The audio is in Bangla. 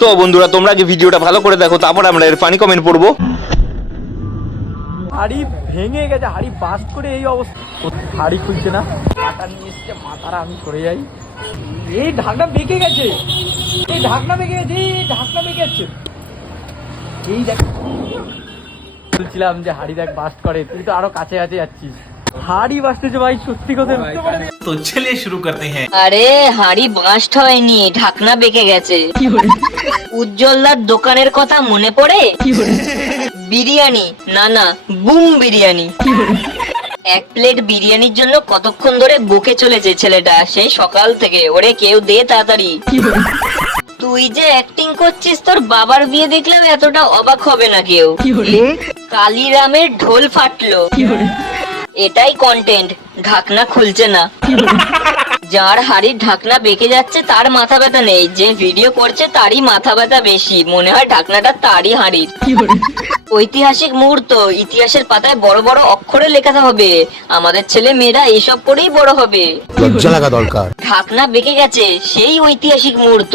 তো বন্ধুরা তোমরা আগে ভিডিওটা ভালো করে দেখো, তারপর আমরা এর ফানি কমেন্ট পড়বো। হাড়ি ভেঙে গেছে, হাড়ি বাস্ট করে এই অবস্থা, হাড়ি খুলছে না, কাটা নিয়ে এসছে মাথারা, আমি সরে যাই। এই ঢাকনা বেঁকে গেছে, এই ঢাকনা বেঁকে গেছে, এই ঢাকনা বেঁকে গেছে। এই দেখ, বলছিলাম যে হাড়ি দেখ বাস্ট করে, তুই তো আরো কাছে কাছে যাচ্ছিস। হাড়ি বাস্টেছে ভাই, সত্যি কথা। तो चलिए शुरू करते हैं। আরে হাড়ি বাস্ট হয়নি, ঢাকনা বেঁকে গেছে। উজ্জ্বলদার দোকানের কথা মনে পড়ে? বিরিয়ানি না না, বুম বিরিয়ানি। এক প্লেট বিরিয়ানির জন্য কতক্ষণ ধরে বুকে চলেছে ছেলেটা, সেই সকাল থেকে। ওরে কেউ দে তাড়াতাড়ি। তুই যে অ্যাক্টিং করছিস, তোর বাবার বিয়ে দেখলেও এতটা অবাক হবে না কেউ। কালিরামের ঢোল ফাটলো, এটাই কন্টেন্ট। ঢাকনা খুলছে না। যার হাড়ির ঢাকনা বেঁকে যাচ্ছে তার মাথা ব্যথা নেই, যে ভিডিও করছে তারই মাথা ব্যথা বেশি। মনে হয় ঢাকনাটা তারই হাড়ির। ঐতিহাসিক মুহূর্ত, ইতিহাসের পাতায় বড় বড় অক্ষরে লেখা হবে। আমাদের ছেলে মেয়েরা এইসব করেই বড় হবে। লজ্জা লাগা দরকার। ঢাকনা বেঁকে গেছে, সেই ঐতিহাসিক মুহূর্ত।